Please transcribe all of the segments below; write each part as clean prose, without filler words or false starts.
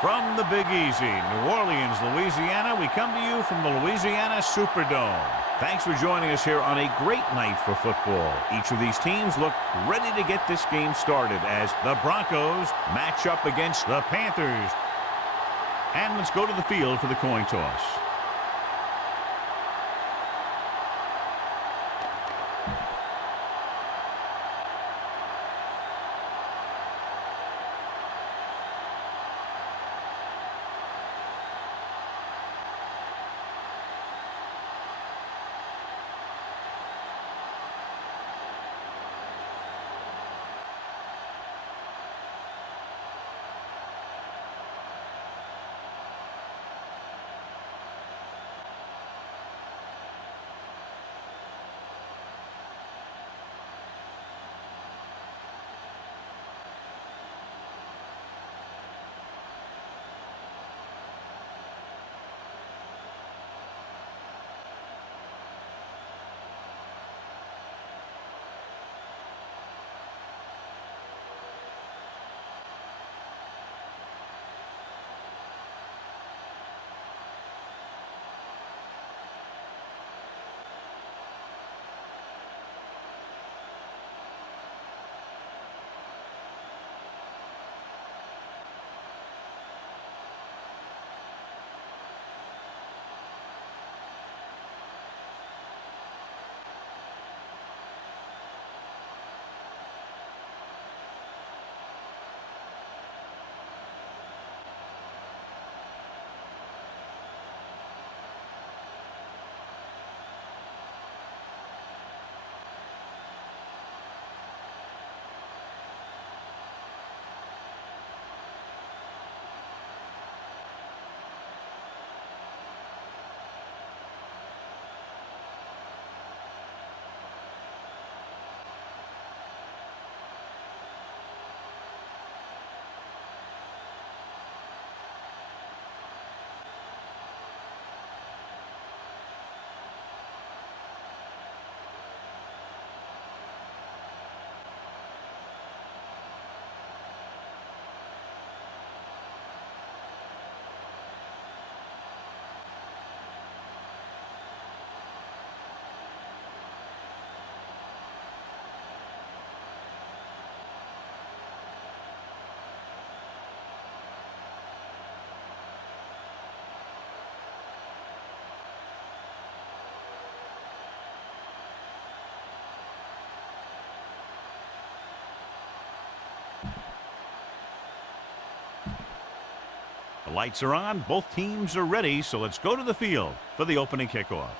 From the Big Easy, New Orleans, Louisiana, we come to you from the Louisiana Superdome. Thanks for joining us here on a great night for football. Each of these teams look ready to get this game started as the Broncos match up against the Panthers. And let's go to the field for the coin toss. The lights are on, both teams are ready, so let's go to the field for the opening kickoff.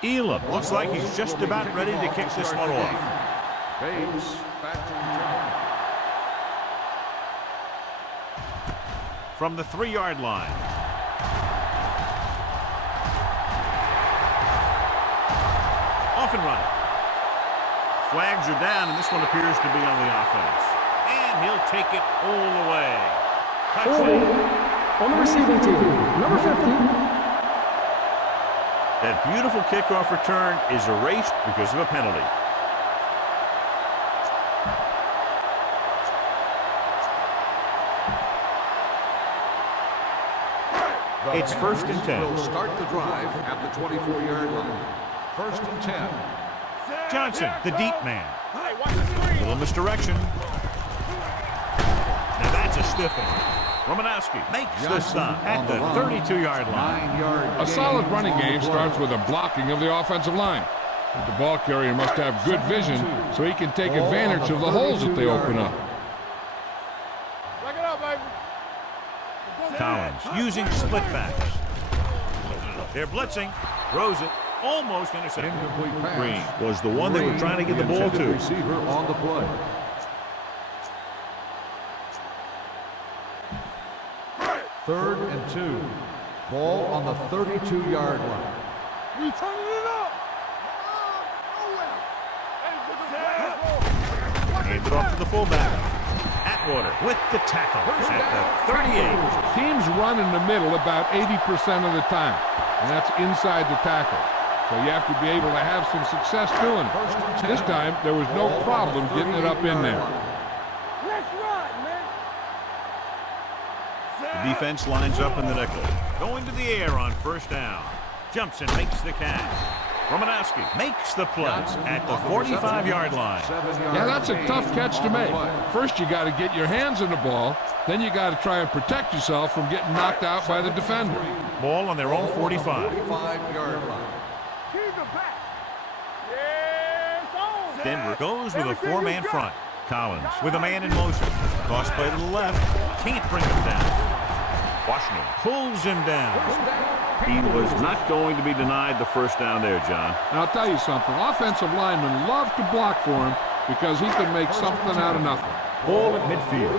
Elam looks like he's just about ready to kick this one off. From the 3-yard line. Off and running. Flags are down, and this one appears to be on the offense. And he'll take it all the way. Touchdown. On the receiving team, number 50. That beautiful kickoff return is erased because of a penalty. It's 1st and 10. Will start the drive at the 24-yard line. 1st and 10. Johnson, the deep man. Little misdirection. Now that's a stiff one. Romanowski makes the stop at the 32-yard line. A solid running game starts with a blocking of the offensive line. The ball carrier must have good vision so he can take advantage of the holes that they open up. Collins using split backs. They're blitzing. Throws it. Almost intercepted. Incomplete pass. Green was the one they were trying to get the ball intended to. Receiver on the play. Third and 2. Ball on the 32-yard line. We turning it up. Handed off to the fullback. Atwater with the tackle at the 38. Teams run in the middle about 80% of the time, and that's inside the tackle. So you have to be able to have some success doing it. This time, there was no problem getting it up in there. Let's run, man. The defense lines up in the nickel. Going to the air on first down. Jumps and makes the catch. Romanowski makes the play at the 45-yard line. Yeah, that's a tough catch to make. First, you got to get your hands on the ball. Then you got to try and protect yourself from getting knocked out by the defender. Ball on their own 45. 45-yard line. Keep it back. Yes, on. Denver goes with a four-man front. Collins with a man in motion. Cross play to the left. Can't bring him down. Washington pulls him down. He was not going to be denied the first down there, John. And I'll tell you something. Offensive linemen love to block for him because he can make something out of nothing. Ball at midfield.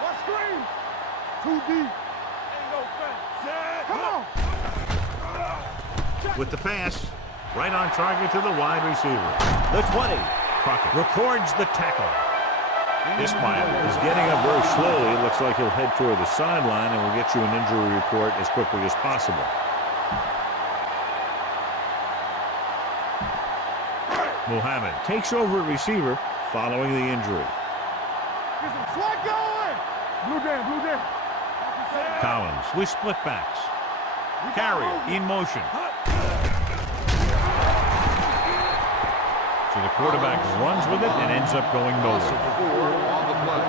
What screen? Too deep. Ain't no fence. Come on. With the pass, right on target to the wide receiver. The 20. Crockett records the tackle. Ismail is getting up very slowly. It looks like he'll head toward the sideline, and we'll get you an injury report as quickly as possible. Muhammad takes over at receiver following the injury. Get some slack going. Blue down. Collins with split backs. Carrier in motion. So the quarterback runs with it and ends up going nowhere. On the play.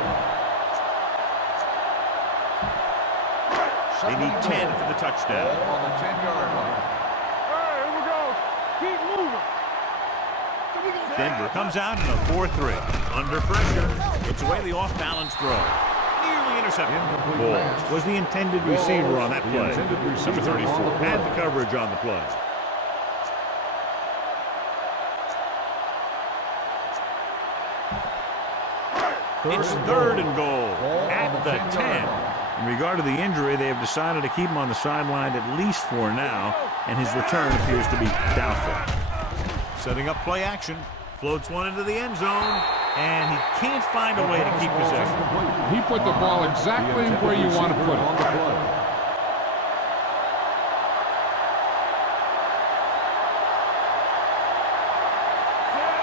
They need 10 for the touchdown. Ball on the 10-yard line. All right, here we go. Keep moving. Denver comes out in a 4-3. Under pressure, gets away the off-balance throw. Nearly intercepted. Balls was the intended receiver on that play. Number 34 had the coverage on the play. It's third and goal at the 10. In regard to the injury, they have decided to keep him on the sideline at least for now, and his return appears to be doubtful. Setting up play action, floats one into the end zone, and he can't find a way to keep possession. He put the ball exactly where you want to put it.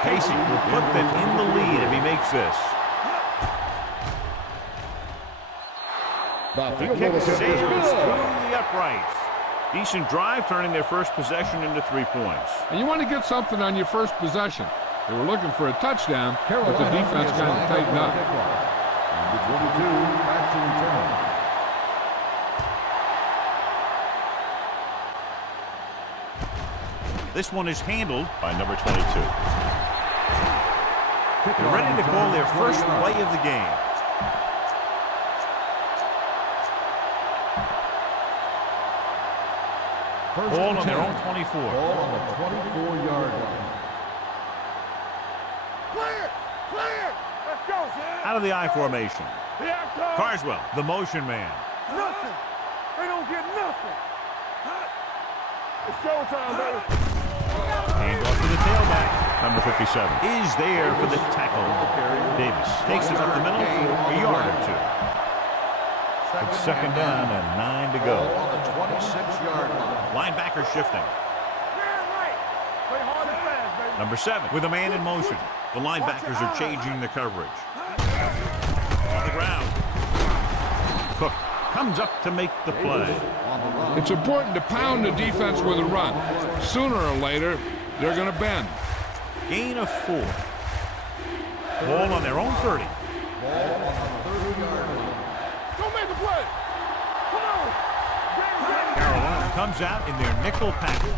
Casey will put them in the lead if he makes this. The kick sails through the uprights. Decent drive, turning their first possession into 3 points. And you want to get something on your first possession. They were looking for a touchdown, but the defense kind of tightened up. Number 22, back to return. This one is handled by number 22. They're ready to call their first play of the game. Ball on their own 24. Ball on the 24-yard line. Clear. Let's go, Sam. Out of the I formation. Here I come. Carswell, the motion man. Nothing. They don't get nothing. It's showtime, baby. Hand off to the tailback. Number 57 is there for the tackle. Davis takes it up the middle for a yard or two. It's second down and 9 to go. Ball on the 26-yard line. Linebacker shifting. Right. Play hard and fast, baby. Number 7 with a man in motion. The linebackers are changing the coverage. On the ground. Cook comes up to make the play. It's important to pound the defense with a run. Sooner or later, they're going to bend. Gain of 4. Ball on their own 30. Ball on the 30-yard line. Don't make the play. Come on. Carolina comes out in their nickel package.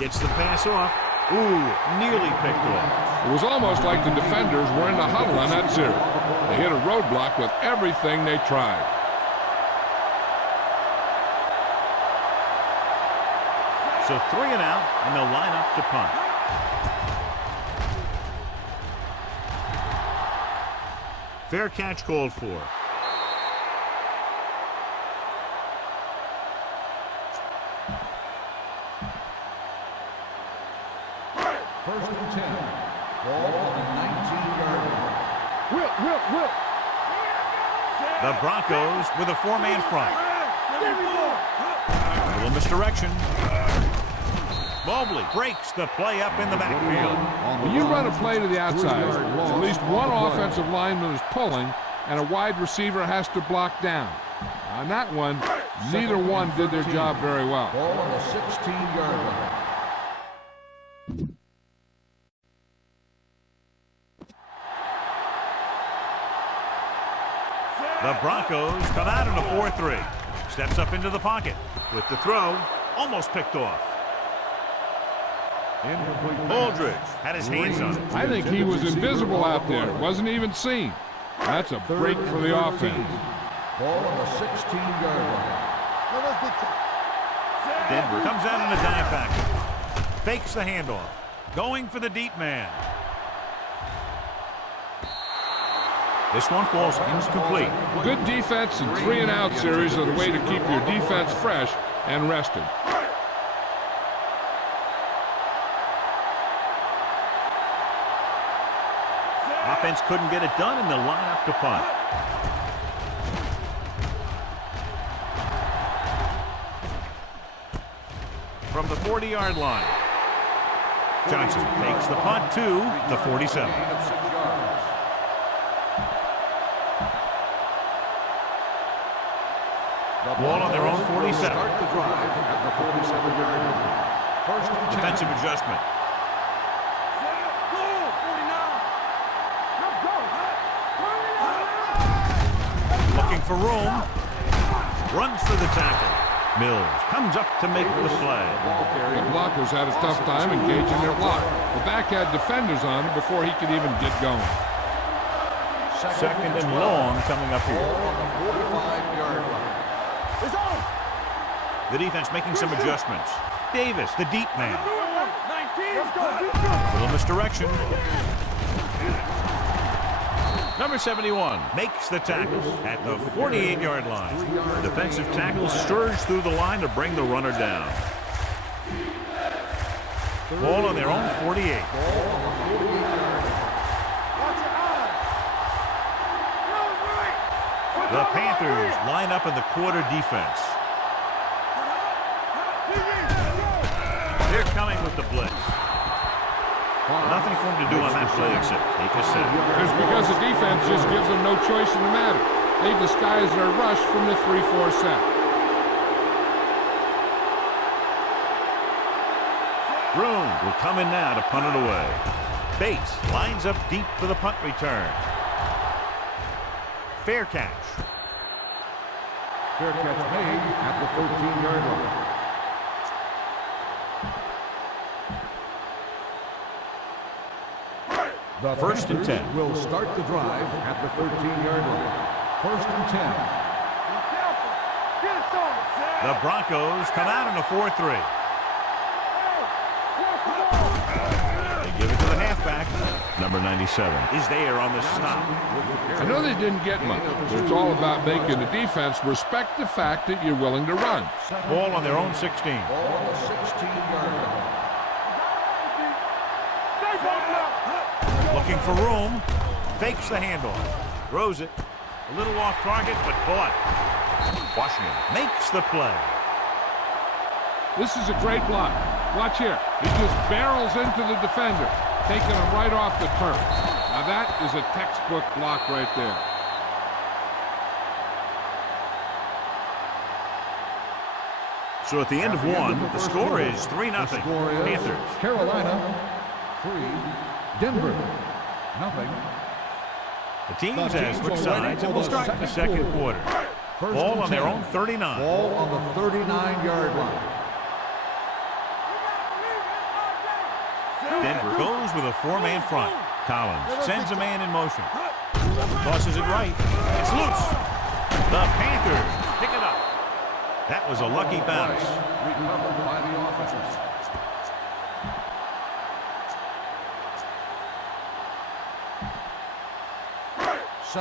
Gets the pass off. Ooh, nearly picked off. It was almost like the defenders were in the huddle on that series. They hit a roadblock with everything they tried. So 3 and out, and they'll line up to punt. Fair catch called for. First and 10. Ball on the 19-yard line. Whip. The Broncos with a 4-man front. A little misdirection. Mobley breaks the play up in the backfield. When you run a play to the outside, at least one offensive lineman is pulling, and a wide receiver has to block down. On that one, neither one did their job very well. Ball on the 16-yard line. The Broncos come out in a 4-3. Steps up into the pocket. With the throw, almost picked off. Aldridge had his hands on it. I think he was invisible out there. Wasn't even seen. That's a break for the offense. Ball on the 16-yard line. Denver comes out in a dime package. Fakes the handoff. Going for the deep man. This one falls incomplete. Good defense and 3-and-out series are the way to keep your defense fresh and rested. Offense couldn't get it done, and they'll line up to punt. From the 40-yard line, Johnson takes the punt to the 47. Ball on their own 47. Start the drive at the 47-yard line. First and 10. Defensive adjustment. Looking for room. Runs for the tackle. Mills comes up to make the play. The blockers had a tough time engaging their block. The back had defenders on him before he could even get going. Second and long coming up here. Ball on the 45-yard line. The defense making some adjustments. Davis, the deep man. Let's go. A little misdirection. Number 71 makes the tackle at the 48-yard line. Defensive tackle surge through the line to bring the runner down. Ball on their own 48. The Panthers line up in the quarter defense. They're coming with the blitz. Nothing for him to do on that play except take a set. It's because the defense just gives them no choice in the matter. They disguise their rush from the 3-4 set. Room will come in now to punt it away. Bates lines up deep for the punt return. Fair catch. Fair catch made at the 13-yard line. The First and Panthers 10. will start the drive at the 13-yard line. First and 10. The Broncos come out in a 4-3. They give it to the halfback. Number 97 is there on the stop. I know they didn't get much, but it's all about making the defense respect the fact that you're willing to run. Ball on their own 16. Ball on the 16-yard line. Looking for room. Fakes the handoff. Throws it. A little off target, but caught. Washington makes the play. This is a great block. Watch here. He just barrels into the defender, taking him right off the turf. Now that is a textbook block right there. So at the end of one, the score is 3-0. The score is Panthers. Carolina 3, Denver 0. The teams have switched sides and will start in the second quarter. Ball on their own 39. Ball on the 39-yard line. Denver goes with a four-man front. Collins sends a man in motion. Tosses it right. It's loose. The Panthers pick it up. That was a lucky bounce. Recovered by the offense.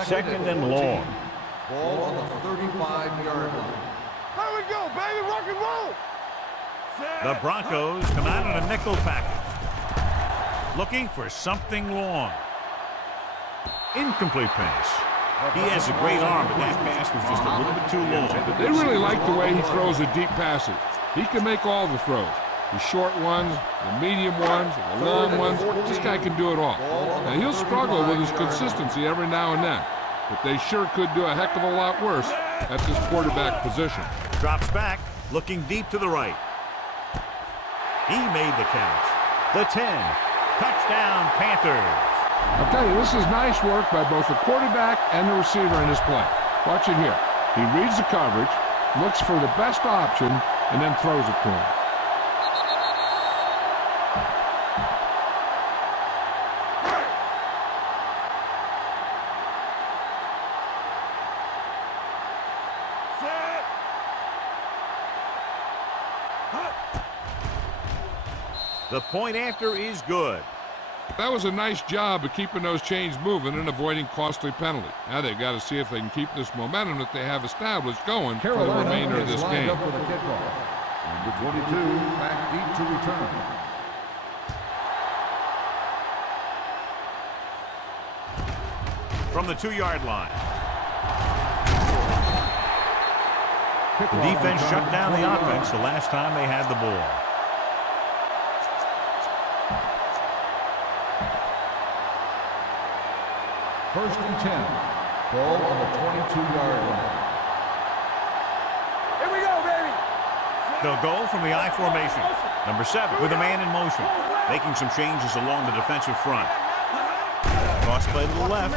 Second and long. Ball on the 35-yard line. There we go, baby. Rock and roll. The Broncos come out in a nickel package. Looking for something long. Incomplete pass. He has a great arm, but that pass was just a little bit too long. They really like the way he throws the deep passes. He can make all the throws. The short ones, the medium ones, the long ones. This guy can do it all. Now, he'll struggle with his consistency every now and then, but they sure could do a heck of a lot worse at this quarterback position. Drops back, looking deep to the right. He made the catch. The 10. Touchdown, Panthers. I'll tell you, this is nice work by both the quarterback and the receiver in this play. Watch it here. He reads the coverage, looks for the best option, and then throws it to him. The point after is good. That was a nice job of keeping those chains moving and avoiding costly penalty. Now they've got to see if they can keep this momentum that they have established going for the remainder of this game. Up for the kickoff. Number 22, back deep to return. From the 2-yard line. The defense shut down the offense the last time they had the ball. First and 10. Ball on the 22-yard line. Here we go, baby. They'll go from the I formation. Number 7 with a man in motion. Making some changes along the defensive front. Cross play to the left.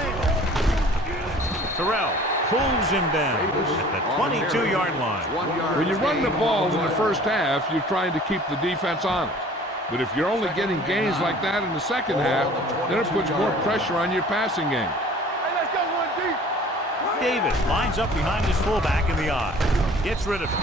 Terrell pulls him down at the 22-yard line. When you run the ball in the first half, you're trying to keep the defense honest. But if you're only getting gains like that in the second half, then it puts more pressure on your passing game. Hey, let's go one deep. Davis lines up behind his fullback in the I. Gets rid of him.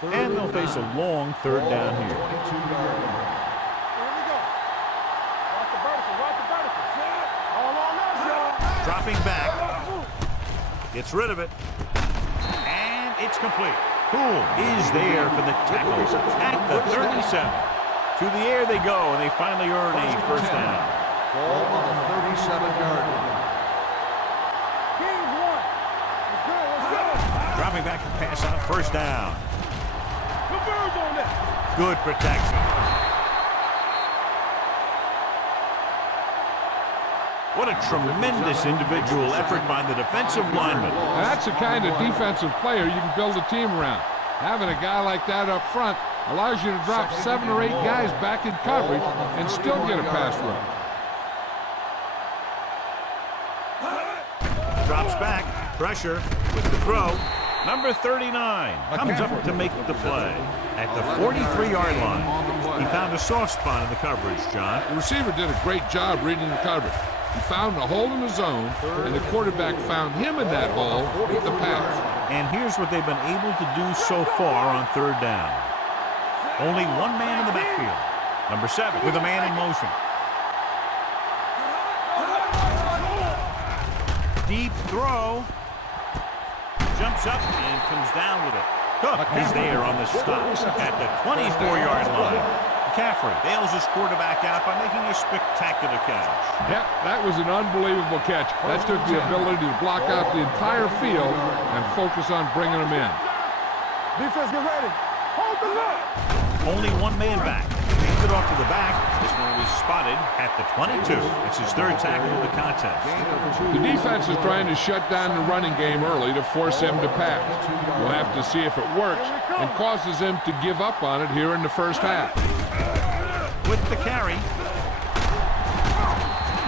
And they'll face a long third down here. Here we go. Watch the vertical. Watch the vertical. All on us, y'all. Dropping back. Gets rid of it. And it's complete. Poole is there for the tackle at the 37. To the air they go, and they finally earn a first down. Ball on the 37-yard line. Kings one. Let's go. Let's go. Dropping back to pass on first down. Converge on that. Good protection. What a tremendous individual effort by the defensive lineman. And that's the kind of defensive player you can build a team around. Having a guy like that up front allows you to drop 7 or 8 guys back in coverage and still get a pass rush. Drops back. Pressure with the throw. Number 39 comes up to make the play at the 43-yard line. He found a soft spot in the coverage, John. The receiver did a great job reading the coverage. He found a hole in the zone, and the quarterback found him in that hole with the pass. And here's what they've been able to do so far on third down. Only one man in the backfield. Number 7 with a man in motion. Deep throw. Jumps up and comes down with it. Cook is there on the stop at the 24-yard line. McCaffrey bails his quarterback out by making a spectacular catch. Yep, that was an unbelievable catch. That took the ability to block out the entire field and focus on bringing them in. Defense, get ready. Hold the look. Only one man back. Takes it off to the back. This one was spotted at the 22. It's his third tackle of the contest. The defense is trying to shut down the running game early to force him to pass. We'll have to see if it works and causes him to give up on it here in the first half. With the carry.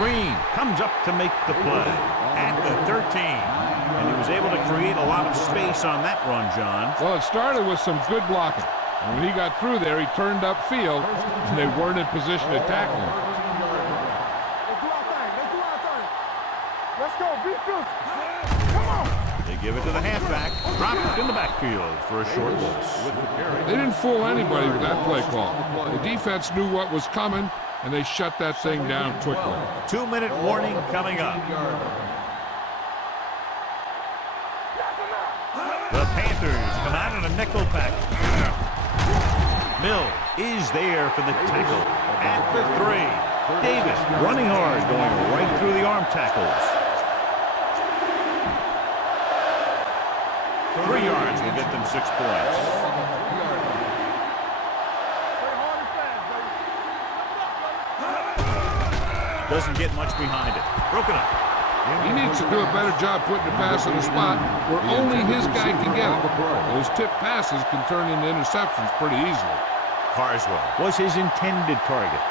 screen. Comes up to make the play at the 13. And he was able to create a lot of space on that run, John. Well, it started with some good blocking. And when he got through there, he turned upfield, and they weren't in position to tackle him. Let's do our thing. Let's do our thing. Let's go. Be physical. Come on. They give it to the halfback. Drop it in the backfield for a short loss. They didn't fool anybody with that play call. The defense knew what was coming, and they shut that thing down quickly. 2-minute warning coming up. The Panthers come out in a nickel pack. Mills is there for the tackle at the 3. Davis running hard, going right through the arm tackles. 3 yards will get them 6 points. Doesn't get much behind it. Broken up. He needs to do a better job putting the pass in a spot where only his guy can get it. Those tip passes can turn into interceptions pretty easily. Carswell was his intended target.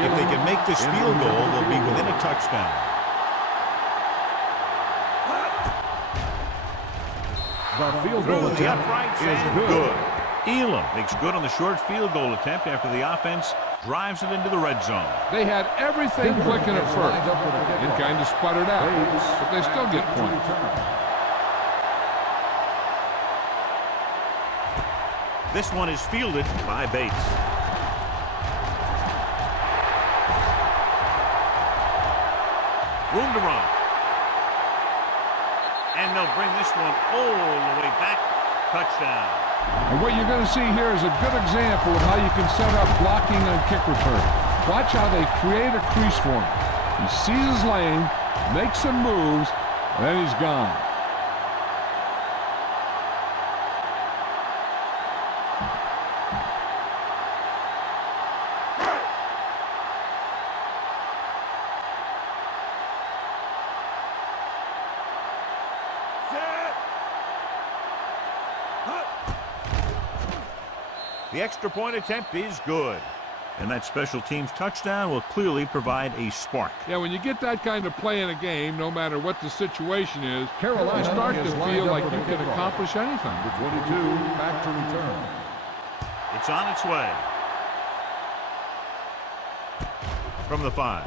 If they can make this field goal, they'll be within a touchdown. The field Through goal the attempt uprights is and good. good. Elam makes good on the short field goal attempt after the offense drives it into the red zone. They had everything clicking at first and kind of sputtered out, but they still get points. This one is fielded by Bates. Room to run. And they'll bring this one all the way back. Touchdown. And what you're going to see here is a good example of how you can set up blocking on kick return. Watch how they create a crease for him. He sees his lane, makes some moves, and then he's gone. The extra point attempt is good. And that special teams touchdown will clearly provide a spark. Yeah, when you get that kind of play in a game, no matter what the situation is, Carolina you start to is lined feel up like for you the can kickoff. accomplish anything. Number 22, back to return. It's on its way. From the 5.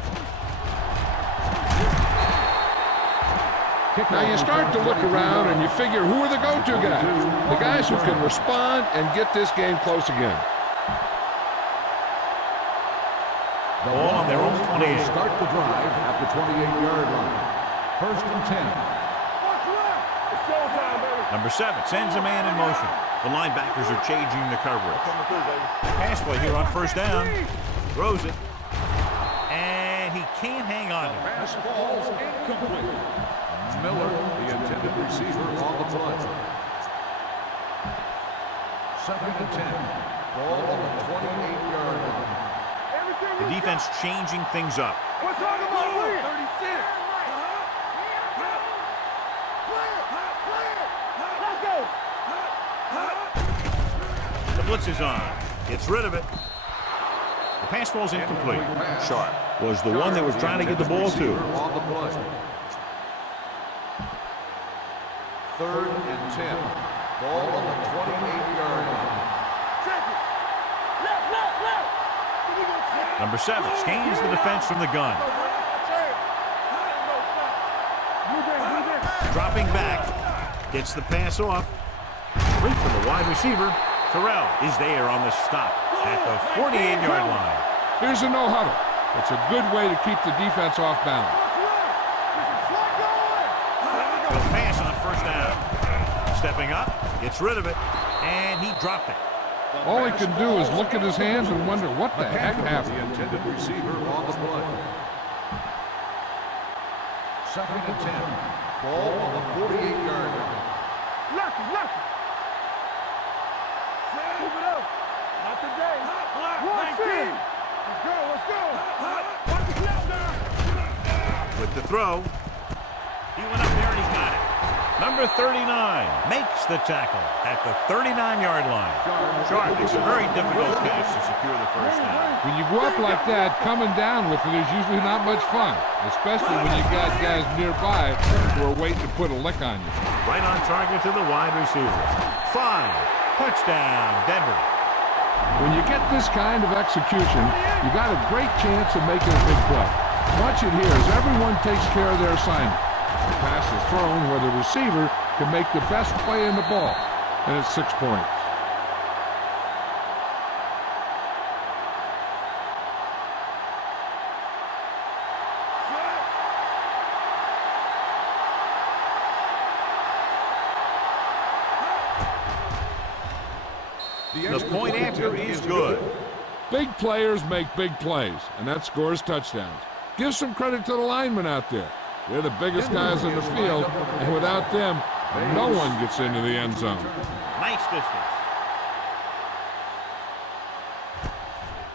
Now you start to look around and you figure, who are the go-to guys? The guys who can respond and get this game close again. The Ball on their own Broncos 28. will start the drive at the 28-yard line. First and 10. It's showtime, baby. Number 7 sends a man in motion. The linebackers are changing the coverage. Coming through, baby. Pass play here on first down. Throws it. And he can't hang on to it. Pass falls incomplete. Miller, the intended receiver, on the play. Second and 10. Ball on the 28-yard line. The defense changing things up. We're talking about win. 36. Let's go. The blitz is on. Gets rid of it. The pass ball's incomplete. Sharp was the one that was trying to get the ball to. On the play. Third and 10. Ball on the 28-yard line. Check it. Left. Number 7 scans the defense from the gun. Dropping back. Gets the pass off. Complete for the wide receiver. Terrell is there on the stop at the 48-yard line. Here's a no-huddle. It's a good way to keep the defense off balance. He'll pass on first down. Stepping up, gets rid of it, and he dropped it. All he can do is look at his hands and wonder what the heck happened. The intended receiver on the play. Second and 10. Ball on the 48-yard line. Lucky. Move it up. Not today. 1-6. Let's go. Watch the snap down. With the throw, he went up there and he got it. Number 39 makes the tackle at the 39-yard line. Sharp, it's a very difficult catch to secure the first down. When you go up like that, coming down with it is usually not much fun, especially when you got guys nearby who are waiting to put a lick on you. Right on target to the wide receiver. 5, touchdown, Denver. When you get this kind of execution, you got a great chance of making a big play. Watch it here as everyone takes care of their assignment. The pass is thrown where the receiver can make the best play in the ball, and it's 6 points. The point after is good. Big players make big plays, and that scores touchdowns. Give some credit to the linemen out there. They're the biggest guys in the field, and without them, no one gets into the end zone. Nice distance.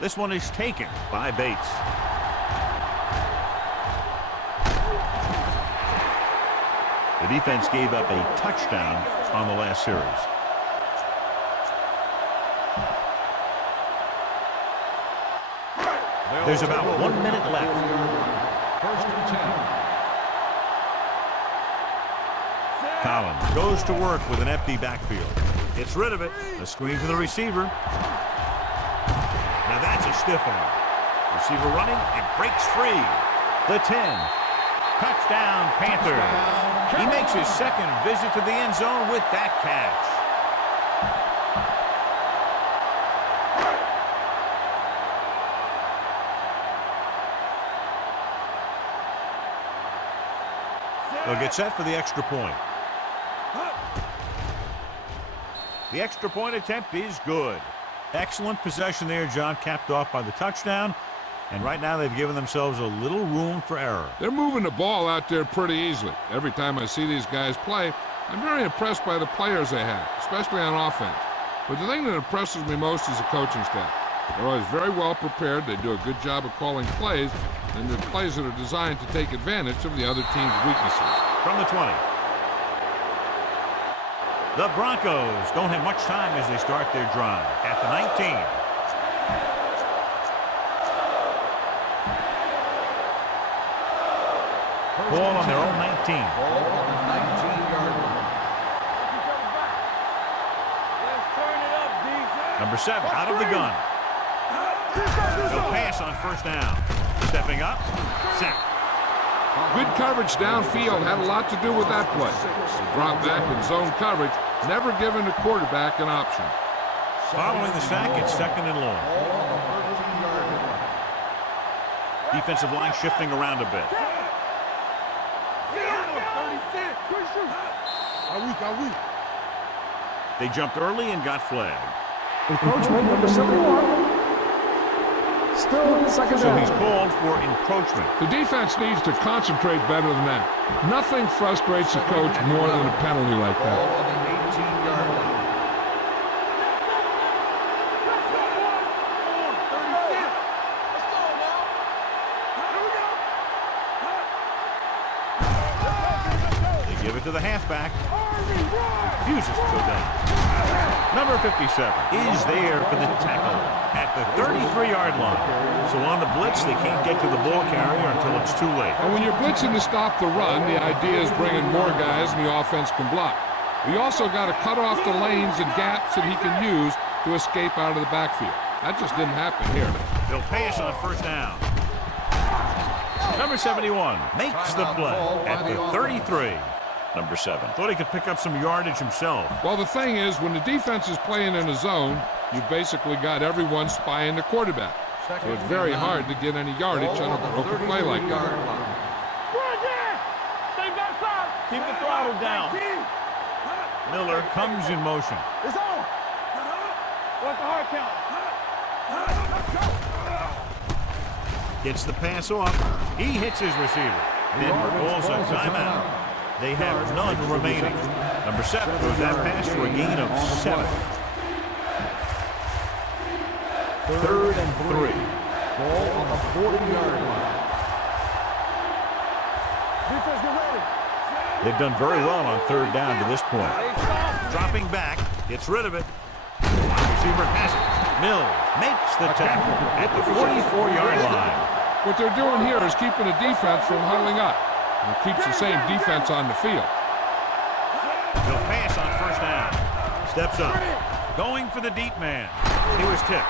This one is taken by Bates. The defense gave up a touchdown on the last series. There's about 1 minute left. First and 10. Collins goes to work with an empty backfield. Gets rid of it. A screen to the receiver. Now that's a stiff arm. Receiver running and breaks free. The 10. Touchdown, Panthers. He makes his second visit to the end zone with that catch. They'll get set for the extra point. The extra point attempt is good. Excellent possession there, John, capped off by the touchdown. And right now they've given themselves a little room for error. They're moving the ball out there pretty easily. Every time I see these guys play, I'm very impressed by the players they have, especially on offense. But the thing that impresses me most is the coaching staff. They're always very well prepared. They do a good job of calling plays, and the plays that are designed to take advantage of the other team's weaknesses. From the 20. The Broncos don't have much time as they start their drive. At the 19. Ball on their own 19. Ball on the 19-yard line. Number 7 out of the gun. They'll pass on first down. Stepping up. Sack. Good coverage downfield had a lot to do with that play. The drop back in zone coverage, never giving the quarterback an option. Following the sack, it's second and long. Ball on the 13-yard line. Defensive line shifting around a bit. They jumped early and got flagged. Encroachment, number 71. Still second So down. he's called for encroachment. The defense needs to concentrate better than that. Nothing frustrates the coach more than a penalty like Ball that. on the 18-yard line. They give it to the halfback. Refuses to go down. Number 57 is there for the tackle at the 33-yard line. So on the blitz, they can't get to the ball carrier until it's too late. And when you're blitzing to stop the run, the idea is bringing more guys and the offense can block. We also got to cut off the lanes and gaps that he can use to escape out of the backfield. That just didn't happen here. They'll pass on first down. Number 71 makes the play at the 33. Number 7 thought he could pick up some yardage himself. Well, the thing is, when the defense is playing in a zone, you've basically got everyone spying the quarterback. So it's very hard to get any yardage on a broken play like that. Keep the throttle down. Miller comes in motion. It's on. What's the hard count? Gets the pass off. He hits his receiver. Denver calls a timeout. They have none remaining. Number 7 throws that pass for a gain of 7. 3rd and 3. Ball on the 40-yard line. Defense, get ready. They've done very well on third down to this point. Dropping back, gets rid of it. Wide receiver has it. Mills makes the tackle at the 44-yard line. What they're doing here is keeping the defense from huddling up. And it keeps the same defense on the field. He'll pass on first down. Steps up. Going for the deep man. He was tipped.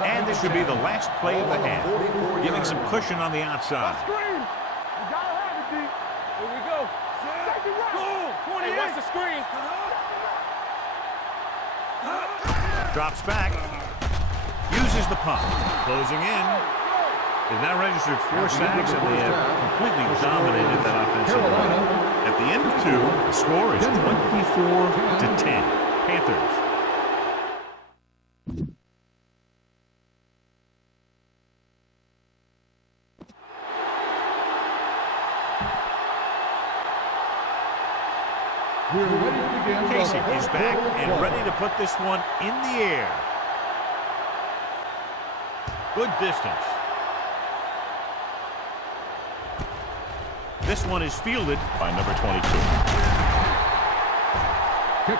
And this should be the last play of the half, giving some cushion on the outside. Screen. You gotta have it, D. Here we go. Second round. 28. Hey, what's the screen? Drops back. Uses the punt. Closing in. They've now registered 4 sacks, and they have completely dominated that offensive line. At the end of 2, the score is 24-10. Panthers. We're ready to begin. Casey is back and ready to put this one in the air. Good distance. This one is fielded by number 22.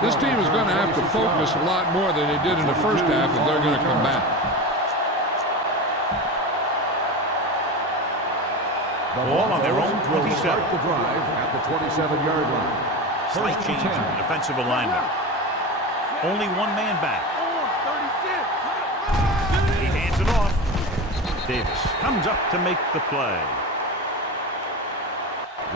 This team is going to have to focus a lot more than they did in the first half if they're going to come back. Ball on their own 27. Start the drive at the 27-yard line. Slight change in the defensive alignment. Only one man back. 36. He hands it off. Davis comes up to make the play.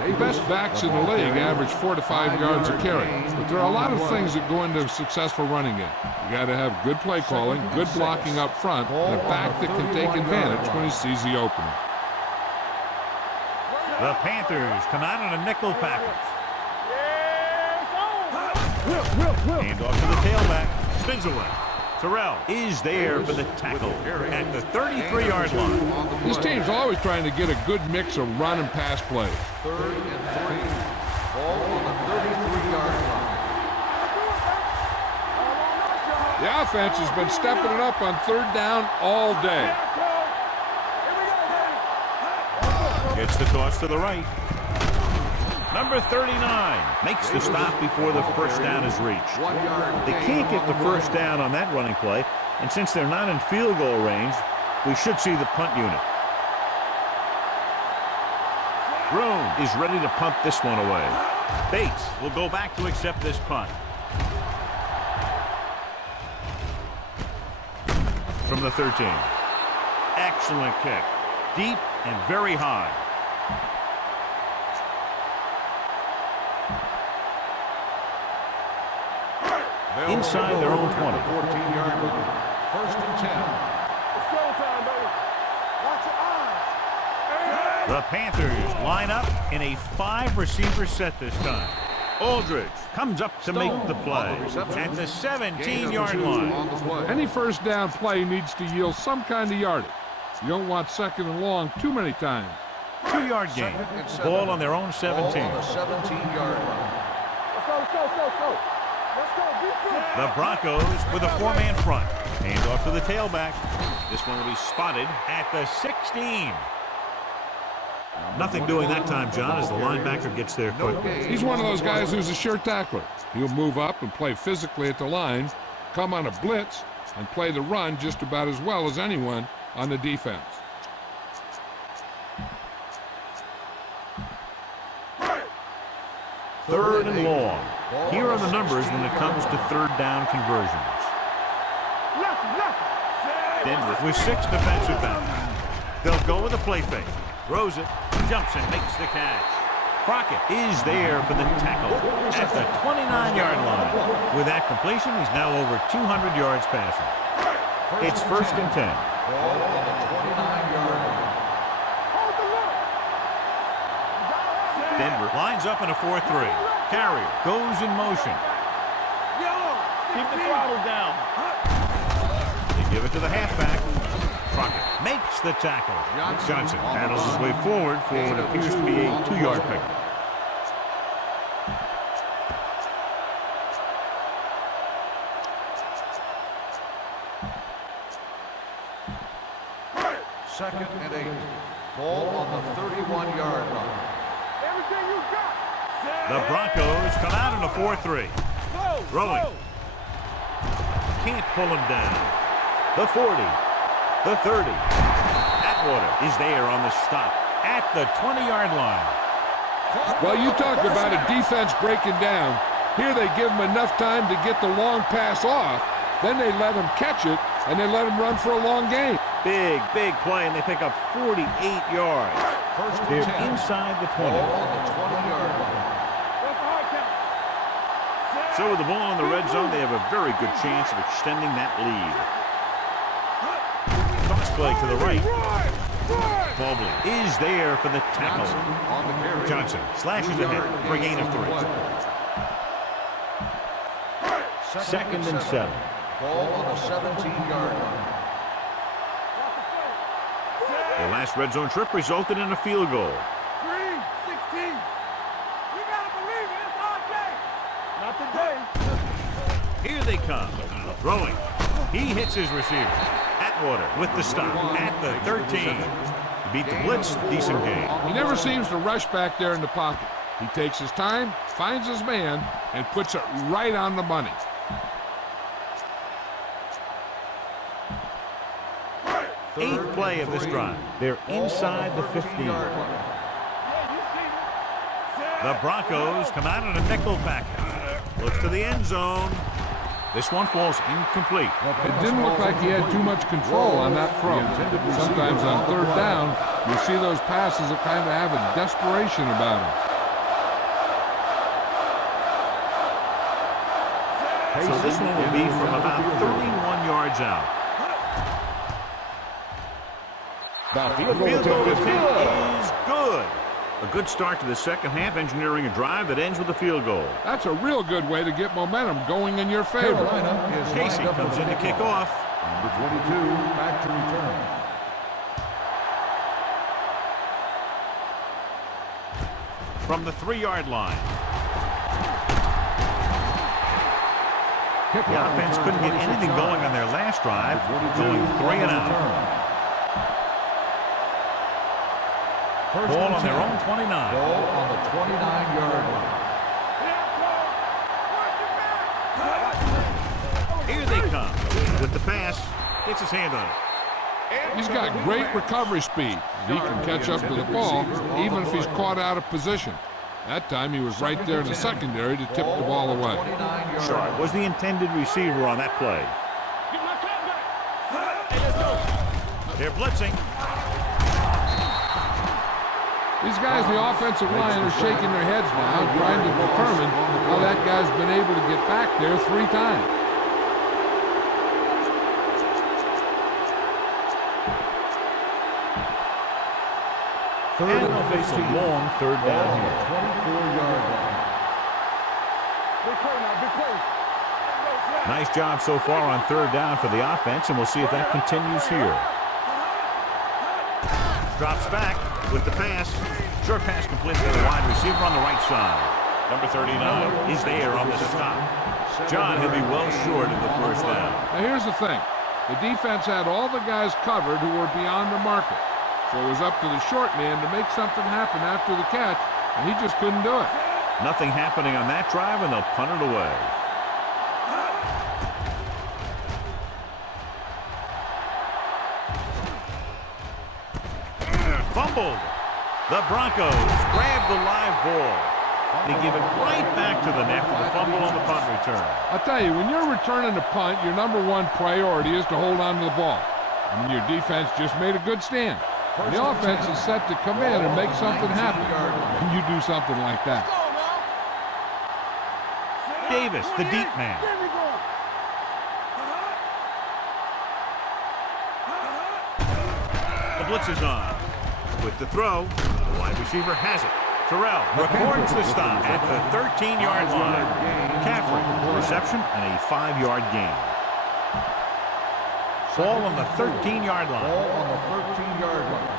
The best backs in the league average 4 to 5 yards a carry. But there are a lot of things that go into a successful running game. You got to have good play calling, good blocking up front, and a back that can take advantage when he sees the opening. The Panthers come out on a nickel package. Hand off to the tailback. Spins away. Terrell is there for the tackle at the 33-yard line. This team's always trying to get a good mix of run and pass plays. 3rd and 3. Ball on the 33-yard line. The offense has been stepping it up on third down all day. Gets the toss to the right. Number 39 makes the stop before the first down is reached. They can't get the first down on that running play, and since they're not in field goal range, we should see the punt unit. Groom is ready to punt this one away. Bates will go back to accept this punt. From the 13. Excellent kick. Deep and very high. Inside their own 20. 14-yard line. 1st and 10. It's showtime, baby. Watch your eyes. The Panthers line up in a 5-receiver set this time. Aldridge comes up to make the play at the 17-yard line. Any first down play needs to yield some kind of yardage. You don't want second and long too many times. 2-yard gain. Ball on their own 17. Ball on the 17-yard line. Let's go, let's go, let's go, let's go. Let's go, defense. The Broncos with a 4-man front. Hand off to the tailback. This one will be spotted at the 16. Nothing doing that time, John, as the linebacker gets there quickly. He's one of those guys who's a sure tackler. He'll move up and play physically at the line, come on a blitz, and play the run just about as well as anyone on the defense. Third and long. Here are the numbers when it comes to third down conversions. Denver with 6 defensive backs. They'll go with a play fake. Throws it, jumps and makes the catch. Crockett is there for the tackle at the 29-yard line. With that completion, he's now over 200 yards passing. It's 1st and 10. Ball on the 29-yard line. Denver lines up in a 4-3. Carrier goes in motion. Keep the throttle down. They give it to the halfback. Crockett makes the tackle. Johnson paddles his way forward for what appears to be a 2-yard pickup. 2nd and 8. Ball on the 31-yard line. Everything you got. The Broncos come out in a 4-3. Throwing. Can't pull him down. The 40. The 30. Atwater is there on the stop at the 20-yard line. Well, you talk about a defense breaking down. Here they give him enough time to get the long pass off. Then they let him catch it, and they let him run for a long game. Big play, and they pick up 48 yards. They're inside the 20. Ball on the 20-yard line. So with the ball in the red zone, they have a very good chance of extending that lead. Toss play to the right. Mobley is there for the tackle. On the carry. Johnson slashes ahead for a gain of 3. 2nd and 7. Ball on the 17-yard line. The last red zone trip resulted in a field goal. 3, 16. We gotta believe it. It's our day. Not today. Here they come. Throwing. He hits his receiver. Atwater with the stop at the 13. Beat the blitz. Decent game. He never seems to rush back there in the pocket. He takes his time, finds his man, and puts it right on the money. Eighth play of this drive. They're inside the 15. The Broncos come out in a nickel package. Looks to the end zone. This one falls incomplete. It didn't look like he had too much control on that throw. Sometimes on 3rd down, you see those passes that kind of have a desperation about them. So this one will be from about 31 yards out. The Field goal attempt is good. A good start to the second half, engineering a drive that ends with a field goal. That's a real good way to get momentum going in your favor. Carolina is Casey lined up comes in to kick off. Number 22 back to return. From the 3-yard line. The offense couldn't get anything going on their last drive, going 3 and out. Ball on their own 29. Ball on the 29-yard line. Here they come. With the pass, gets his hand on it. He's got great recovery speed. He can catch up to the ball even if he's caught out of position. That time he was right there in the secondary to tip the ball away. Sharp was the intended receiver on that play. They're blitzing. These guys in the offensive line are shaking their heads now, trying to determine how that guy's been able to get back there 3 times. And they'll face a long 3rd down here. 24-yard line. Big play now, big play. Nice job so far on 3rd down for the offense, and we'll see if that continues here. Drops back with the pass. Short pass complete to the wide receiver on the right side. Number 39 is there on the stop. John, he'll be well short of the 1st down. Now here's the thing. The defense had all the guys covered who were beyond the marker. So it was up to the short man to make something happen after the catch, and he just couldn't do it. Nothing happening on that drive, and they'll punt it away. Fumbled. The Broncos grab the live ball. They give it right back to the net for the fumble on the punt return. I'll tell you, when you're returning a punt, your number 1 priority is to hold on to the ball. And your defense just made a good stand. The offense is set to come in and make something happen. And you do something like that. Davis, the deep man. The blitz is on. With the throw, the wide receiver has it. Terrell records the stop at the 13-yard line. McCaffrey, reception and a 5-yard gain. Ball on the 13-yard line. Ball on the 13-yard line.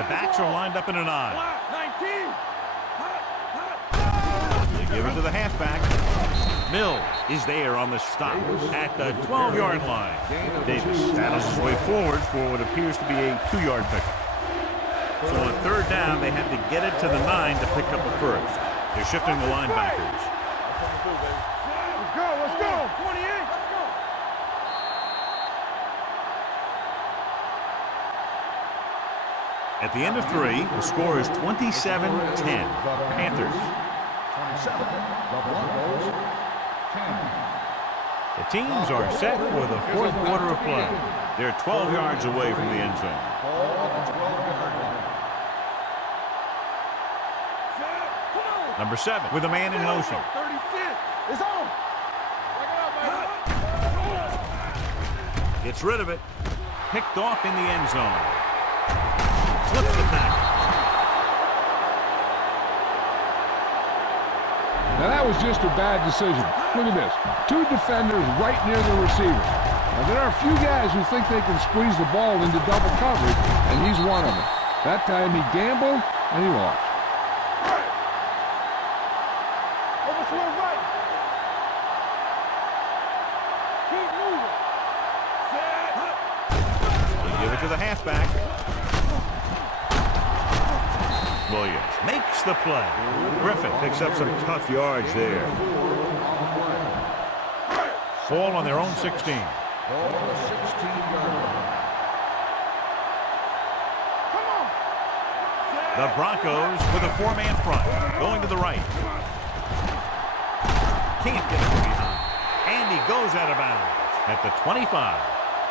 The backs are lined up in an I. 19. They give it to the halfback. Mills is there on the stop at the 12-yard line. Davis saddles his way forward for what appears to be a 2-yard pickup. So on third down, they had to get it to the 9 to pick up a first. They're shifting the linebackers. Let's go, let's go. 28. Let's go. At the end of 3, the score is 27-10. Panthers. 27. The Broncos. 10. The teams are set for the fourth quarter of play. They're 12 yards away from the end zone. Ball on the 12-yard line. Number 7 with a man in motion. 36. It's on. Gets rid of it. Picked off in the end zone. Slips the tackle. Now that was just a bad decision. Look at this. 2 defenders right near the receiver. Now there are a few guys who think they can squeeze the ball into double coverage, and he's one of them. That time he gambled, and he lost. Over to the right. Keep moving. Set. They give it to the halfback. Williams makes the play. Griffin picks up some tough yards there. Ball on their own 16. Ball on the 16-yard line. Come on. The Broncos with a 4-man front. Going to the right. Can't get it behind. And he goes out of bounds at the 25.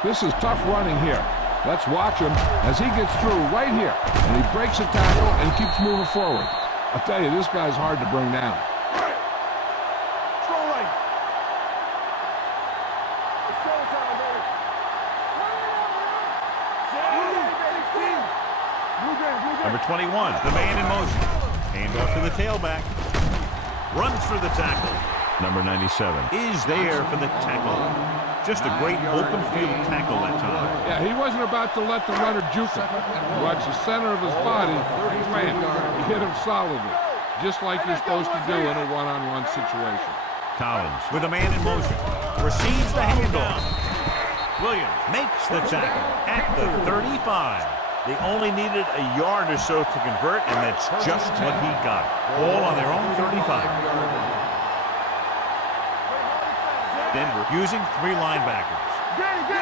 This is tough running here. Let's watch him as he gets through right here. And he breaks a tackle and keeps moving forward. I'll tell you, this guy's hard to bring down. Strong right. It's showtime, baby. Number 21, the man in motion. Hand off to the tailback. Runs through the tackle. Number 97 is there for the tackle. Just a great open field tackle that time. Yeah, he wasn't about to let the runner juke him. Watch the center of his body. Bam, he hit him solidly. Just like you're supposed to do in a one-on-one situation. Collins with a man in motion. Receives the handoff. Williams makes the tackle at the 35. They only needed a yard or so to convert, and that's just what he got. Ball on their own 35. Denver using 3 linebackers.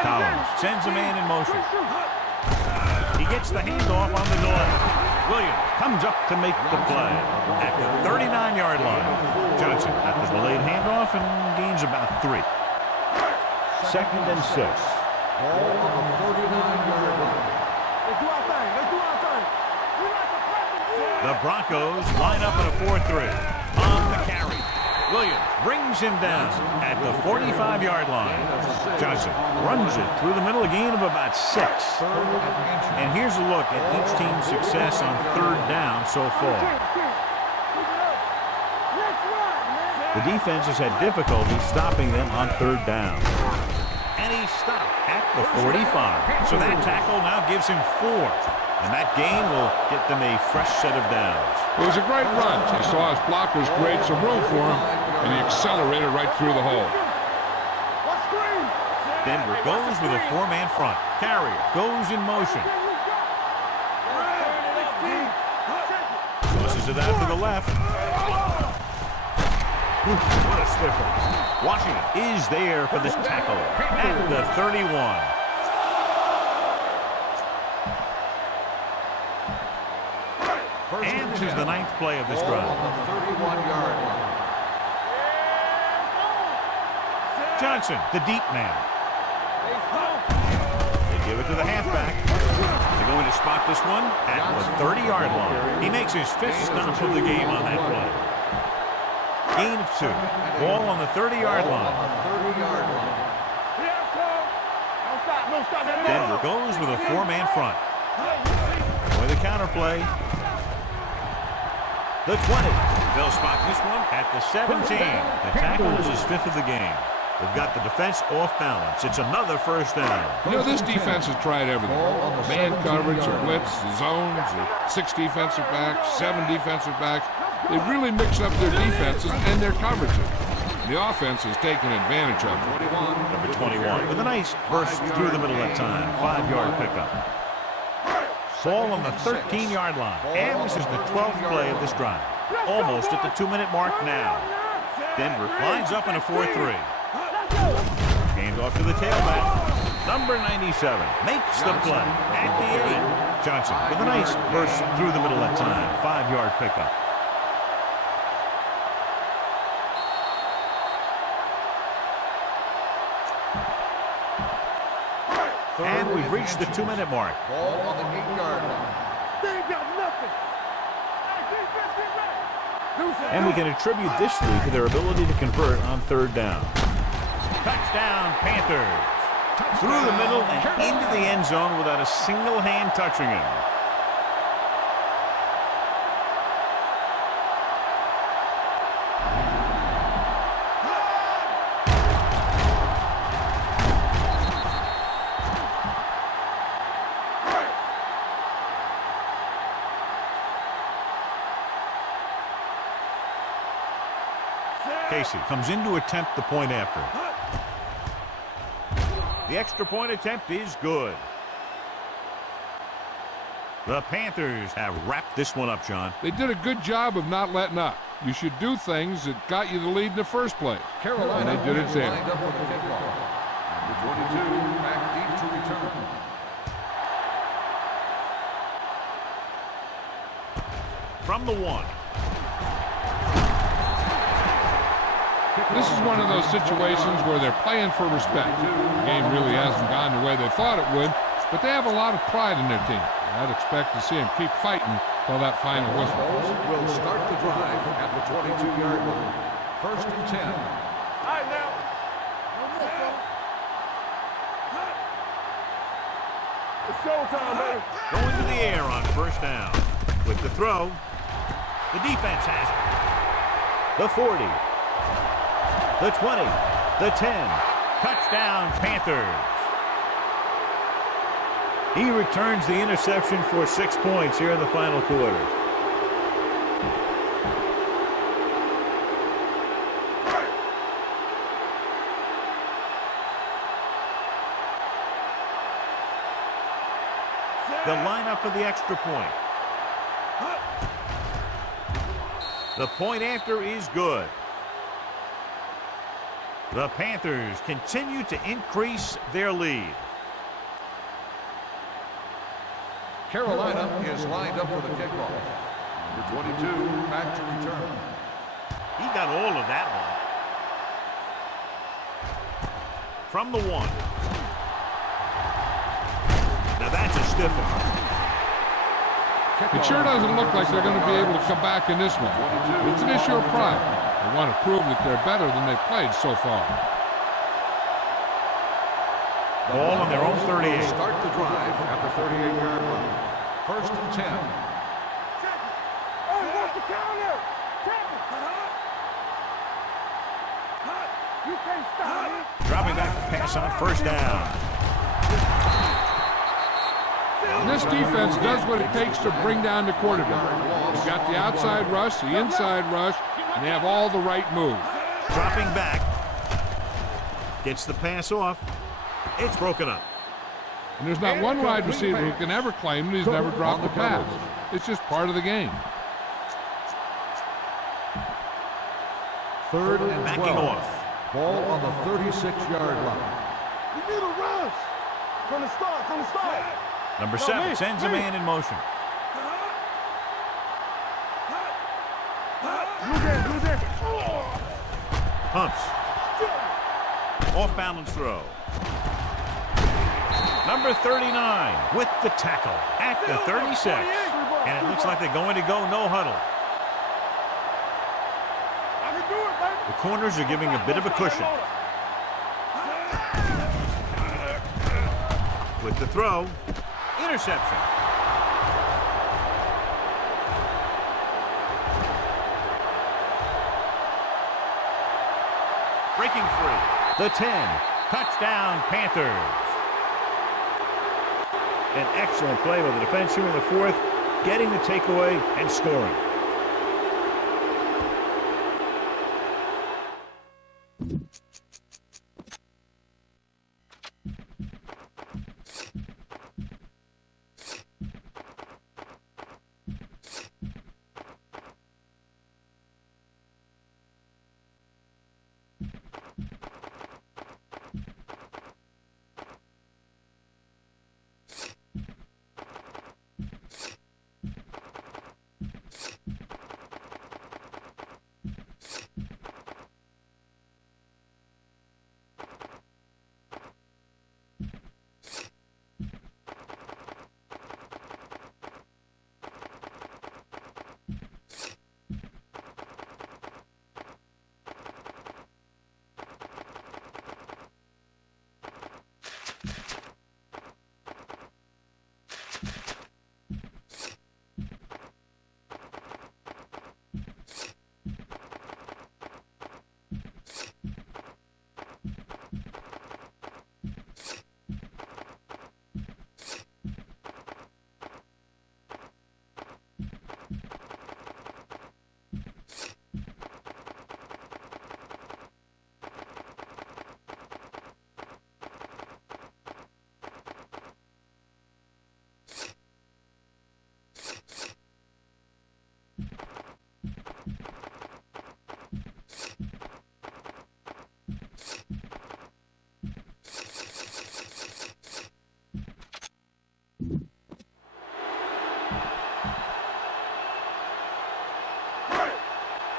Collins sends a man in motion. He gets the handoff on the delay. Williams comes up to make the play at the 39-yard line. Johnson at the delayed handoff and gains about 3. 2nd and 6. Ball on the 39-yard line. Let's do our thing. Let's do our thing. We like to practice. The Broncos line up in a 4-3. On the carry. Williams brings him down at the 45-yard line. Johnson runs it through the middle, a gain of about 6. And here's a look at each team's success on 3rd down so far. The defense has had difficulty stopping them on 3rd down. And he stopped at the 45. So that tackle now gives him 4. And that gain will get them a fresh set of downs. It was a great run. He saw his blockers create some room for him, and he accelerated right through the hole. Denver goes with a 4-man front. Carrier goes in motion. Tosses it out to the left. What a stiff one. Washington is there for this tackle at the 31. And this is the 9th play of this drive. On the 31-yard line. Johnson, the deep man. They give it to the halfback. They're going to spot this one at the 30-yard line. He makes his 5th stop of the game on that play. Gain of 2. Ball on the 30-yard line. Denver goes with a 4-man front. With a counterplay. The 20. They'll spot this one at the 17. The tackle is his 5th of the game. They've got the defense off balance. It's another 1st down. You know, this defense has tried everything. Man coverage, or blitz, zones, or 6 defensive backs, 7 defensive backs. They've really mixed up their defenses and their coverages. The offense has taken advantage of it. Number 21 with a nice burst through the middle that time. 5-yard pickup. Ball on the 13-yard line. And this is the 12th play of this drive. Almost at the 2-minute mark now. Denver lines up in a 4-3. Hand off to the tailback. Number 97 makes the play at the 8. Johnson with a nice burst through the middle that time. 5-yard pickup. And we've reached the 2-minute mark. Ball on the 8-yard line. They ain't got nothing. And we can attribute this lead to their ability to convert on 3rd down. Touchdown, Panthers. Through the middle and into the end zone without a single hand touching him. Casey comes in to attempt the point after. The extra point attempt is good. The Panthers have wrapped this one up, John. They did a good job of not letting up. You should do things that got you the lead in the first place. Carolina And they did it there. lined up for the kickoff. Number 22 back deep to return. From the 1. This is one of those situations where they're playing for respect. The game really hasn't gone the way they thought it would, but they have a lot of pride in their team. I'd expect to see them keep fighting till that final whistle. Will start the drive at the 22-yard line. 1st and 10. All right, now. No more, folks. It's showtime, baby. Going to the air on 1st down. With the throw, the defense has it. The 40. The 20, the 10, touchdown Panthers. He returns the interception for 6 points here in the final quarter. The lineup for the extra point. The point after is good. The Panthers continue to increase their lead. Carolina is lined up for the kickoff. Number 22 back to return. He got all of that one. From the 1. Now that's a stiff one. It sure doesn't look like they're going to be able to come back in this one. It's an issue of pride. They want to prove that they're better than they've played so far. Ball on their own 38. Start the drive at the 38-yard line. 1st and 10. Hey, what's the counter? Check it. You can't stop it. Dropping back to pass on 1st down. And this defense does what it takes to bring down the quarterback. They've got the outside rush, the inside rush, and they have all the right moves. Dropping back. Gets the pass off. It's broken up. And there's not one wide receiver who can ever claim that he's never dropped a pass. It's just part of the game. 3rd and 12. Backing off. Ball on the 36-yard line. We need a rush. From the start. Number 7 sends a man in motion. Who's there? Pumps. Off balance throw. Number 39 with the tackle at the 36. And it looks like they're going to go no huddle. I can do it, baby. The corners are giving a bit of a cushion. With the throw, interception. Breaking free. The 10. Touchdown, Panthers. An excellent play by the defense here in the 4th, getting the takeaway and scoring.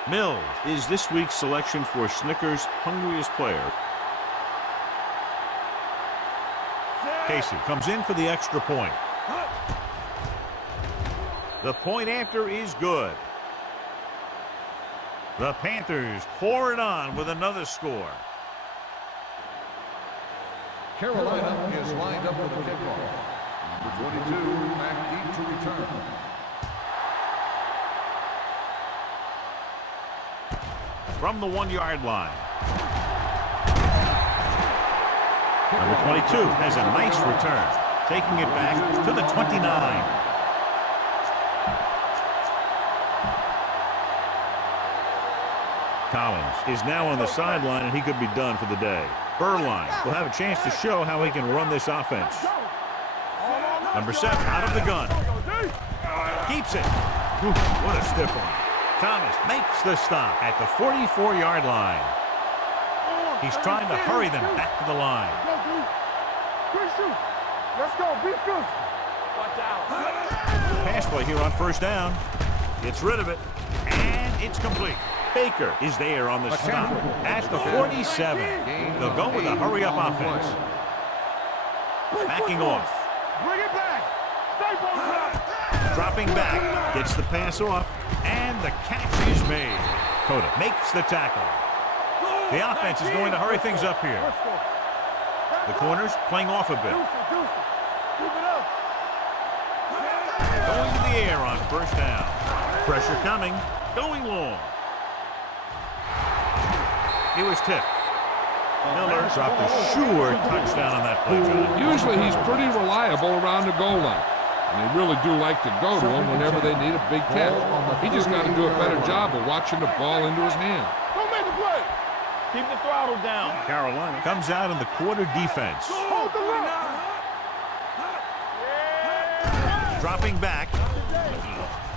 Mills is this week's selection for Snickers' hungriest player. Casey comes in for the extra point. The point after is good. The Panthers pour it on with another score. Carolina is lined up for the kickoff. Number 22, back deep to return. From the 1-yard line. Number 22 has a nice return, taking it back to the 29. Collins is now on the sideline, and he could be done for the day. Burline will have a chance to show how he can run this offense. Number 7 out of the gun. Keeps it. Ooh, what a stiff one. Thomas makes the stop at the 44-yard line. He's trying to hurry them back to the line. Let's go. Be good. Watch out. Pass play here on first down. Gets rid of it, and it's complete. Baker is there on the stop at the 47. They'll go with a hurry-up offense. Backing off. Bring it back. Stay on top. Dropping back, gets the pass off, and the catch is made. Cota makes the tackle. The offense is going to hurry things up here. The corners playing off a bit. Going to the air on first down. Pressure coming, going long. It was tipped. Miller dropped a sure touchdown on that play, John. Usually he's pretty reliable around the goal line. And they really do like to go to him whenever they need a big catch. He just got to do a better job of watching the ball into his hand. Don't make the play. Keep the throttle down. Carolina comes out in the quarter defense. Hold the look. Dropping back.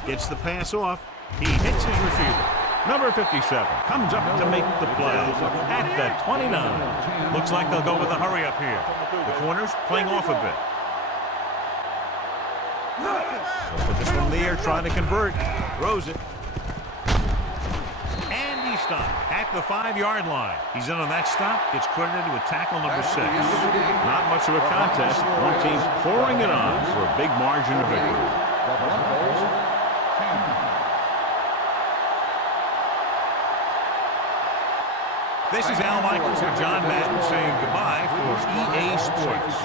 Gets the pass off. He hits his receiver. Number 57 comes up to make the play at the 29. Looks like they'll go with a hurry up here. The corners playing off a bit. They'll put this from the air, trying to convert. Throws it. And he's stopped at the 5-yard line. He's in on that stop. Gets credited with tackle number 6. Not much of a contest. One team pouring it on for a big margin of victory. The Broncos, 10. This is Al Michaels and John Madden saying goodbye for EA Sports.